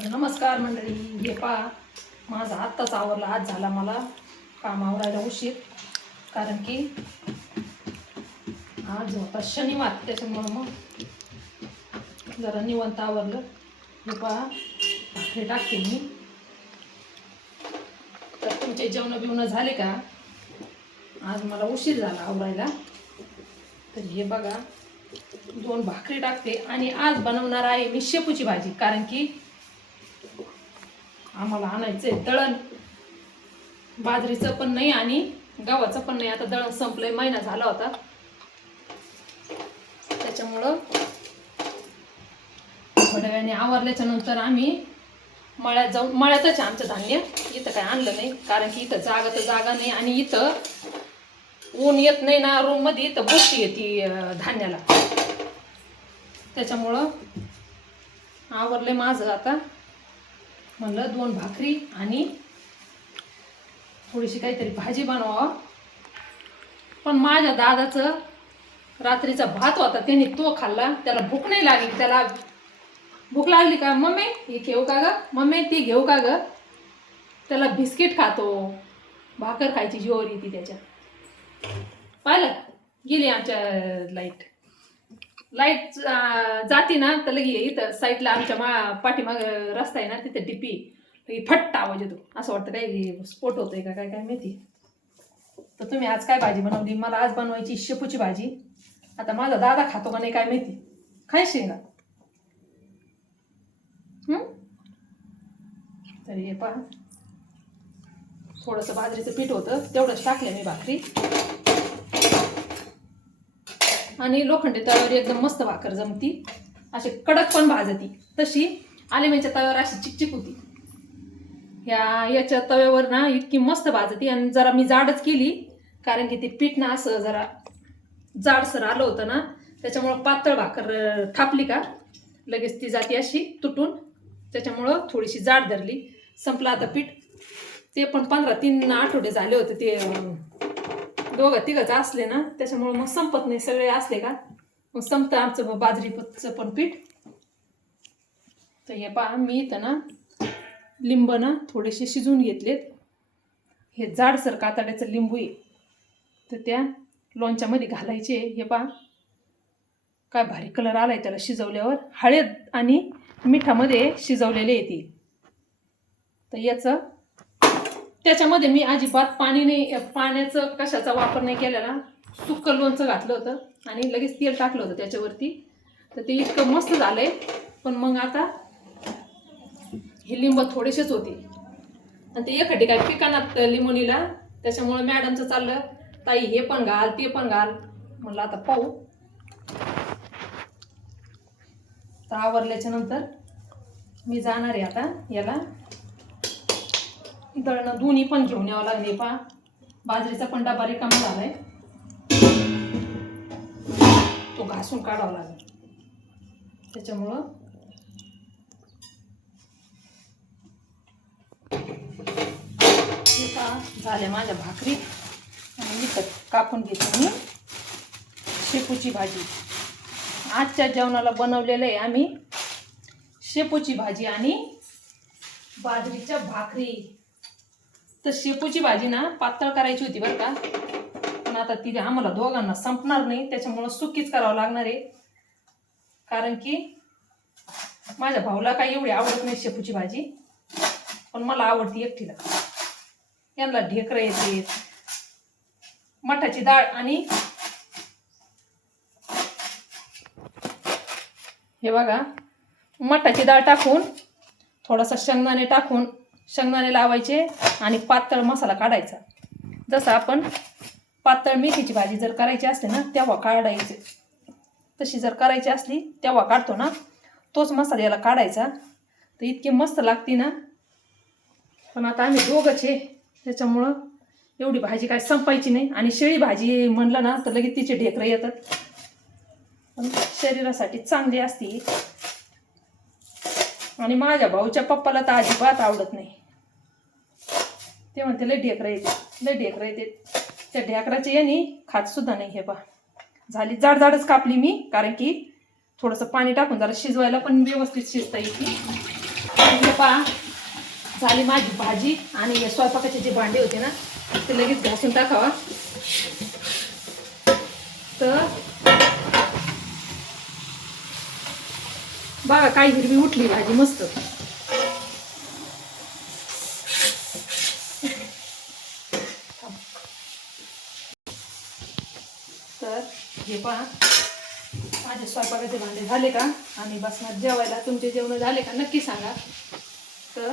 नमस्कार मंडळी. हे पहा, माझा आत्ताच आवरला. आज झाला मला काम आवरायला उशीर, कारण की आज होता शनिवार, त्याच्यामुळं मग जरा निवांत आवरलं. हे पहा, हे टाकते मी. तर तुमचे जेवण बिवणं झाले का? आज मला उशीर झाला आवरायला. तर हे बघा, 2 भाकरी टाकते आणि आज बनवणार आहे मी शेपूची भाजी, कारण की आम्हाला आणायचंय दळण. बाजरीचं पण नाही आणि गव्हाचं पण नाही. आता दळण संपलंय, महिना झाला होता, त्याच्यामुळं थोड्या वेळाने आवरल्याच्या नंतर आम्ही मळ्यात जाऊन, मळ्यातच आमचं धान्य, इथं काय आणलं नाही, कारण की इथं जागा नाही आणि इथं ऊन येत नाही ना रूम मध्ये, इथं बुरशी येते धान्याला, त्याच्यामुळं आवरले माझं. आता म्हणलं 2 भाकरी आणि थोडीशी काहीतरी भाजी बनवावं. पण माझ्या दादाचं रात्रीचा भात होता, त्यांनी तो खाल्ला. त्याला भूक नाही लागली. त्याला भूक लागली का, मम्मी हे घेऊ का ग, मम्मी ती घेऊ का ग. त्याला बिस्किट खातो, भाकर खायची जीवावर येते त्याच्या. पाहिलं, गेली आमच्या लाईट जाती ना, तर लगे इथं साईडला आमच्या पाठीमाग रस्ता आहे ना, तिथे टिपी लगे फट्ट आवाज येतो. असं वाटतं काही स्फोट होतोय का काय काय माहिती. तर तुम्ही आज काय भाजी बनवली? मला आज बनवायची शेपूची भाजी. आता माझा दादा खातो का नाही काय माहिती. खायशील का? तर हे पहा, थोडंसं बाजरीचं पीठ होतं, तेवढंच टाकलं मी भाकरी. आणि लोखंडी तव्यावर एकदम मस्त भाकर जमती, अशी कडक पण भाजती. तशी आलेमेच्या तव्यावर अशी चिकचिक होती. याच्या तव्यावर ना इतकी मस्त भाजती. आणि जरा मी जाडच केली, कारण की ते पीठ ना असं जरा जाडसर आलं होतं ना, त्याच्यामुळं पातळ भाकर थापली का लगेच ती जाती अशी तुटून, त्याच्यामुळं थोडीशी जाड धरली. संपलं आता पीठ. ते पण 3 आठवडे झाले होते. ते 2-3 असले ना, त्याच्यामुळं मग संपत नाही. सगळे असले का मग संपतं आमचं बाजरीचं पण पीठ. तर हे पहा, मी इथं ना लिंब ना थोडेसे शिजवून घेतलेत. हे जाडसर कातड्याचं लिंबू आहे, तर त्या लोणच्यामध्ये घालायचे. हे पहा काय भारी कलर आलाय त्याला शिजवल्यावर. हळद आणि मिठामध्ये शिजवलेले येते. तर याचं त्याच्यामध्ये मी अजिबात पाण्याचं कशाचा वापर नाही केलेला. सुक्कं लोणचं घातलं होतं आणि लगेच तेल टाकलं होतं त्याच्यावरती. तर ते इतकं मस्त झालंय. पण मग आता हे लिंब थोडेसेच होते आणि ते एखादी काय पिकानात लिंबोनीला, त्याच्यामुळे मॅडमचं चाललं, ताई हे पण घाल ते पण घाल. म्हणलं आता पाहू. तर आवरल्याच्या नंतर मी जाणार आहे आता याला दळणं. दोन्ही पण घेऊन यावं लागले. पहा, बाजरीचा पण डबा रिकामा झालाय, तो घासून काढावा लागेल. त्याच्यामुळं झाल्या माझ्या भाकरी आणि विकत कापून घेते मी शेपूची भाजी. आजच्या जेवणाला बनवलेलं आहे आम्ही शेपूची भाजी आणि बाजरीच्या भाकरी. तर शेपूची भाजी ना पातळ करायची होती बरं का, पण आता ती आम्हाला दोघांना संपणार नाही, त्याच्यामुळं सुकीच करावं लागणार आहे. कारण की माझ्या भाऊला काही एवढी आवडत नाही शेपूची भाजी, पण मला आवडती एकटीला. यांना ढेकरं येते, मठाची डाळ आणि हे बघा मठाची डाळ टाकून थोडासा शेंगदाणे टाकून शेंगदाणे लावायचे आणि पातळ मसाला काढायचा. जसं आपण पातळ मेथीची भाजी जर करायची असते ना तेव्हा काढायचे, तशी जर करायची असली तेव्हा काढतो ना, तोच मसाला याला काढायचा. तर इतकी मस्त लागते ना. पण आता आम्ही दोघंच आहे, त्याच्यामुळं एवढी भाजी काय संपायची नाही. आणि शेळी भाजी म्हणलं ना तर लगेच तिचे ढेकरं येतात, पण शरीरासाठी चांगली असते. आणि माझ्या भाऊच्या पप्पाला तर अजिबात आवडत नाही. ते म्हणते लय ढेकरं येते. त्या ढेकराच्या याने खात सुद्धा नाही. हे पहा, झाली जाडच कापली मी, कारण की थोडंसं पाणी टाकून जरा शिजवायला पण व्यवस्थित शिजता येते. पहा झाली माझी भाजी आणि स्वयंपाकाचे जे भांडे होते ना ते लगेच घासून टाकावा. तर बघा काय हिरवी उठली भाजी मस्त. तर हे पहा माझे स्वयंपाकाचे भांडे झाले का आणि बसणार जेवायला. तुमचे जेवण झाले का नक्की सांगा. तर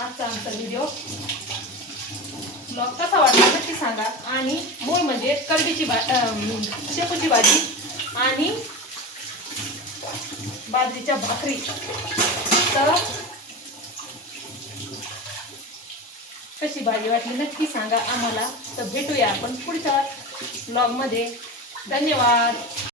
आजचा आमचा व्हिडिओ ब्लॉग कसा वाटला नक्की सांगा. आणि मूळ म्हणजे करडीची शेपूची भाजी आणि बाजरीच्या भाकरी. तर कशी भाजी वाटली नक्की सांगा आम्हाला. तर भेटूया आपण पुढच्या ब्लॉगमध्ये. धन्यवाद.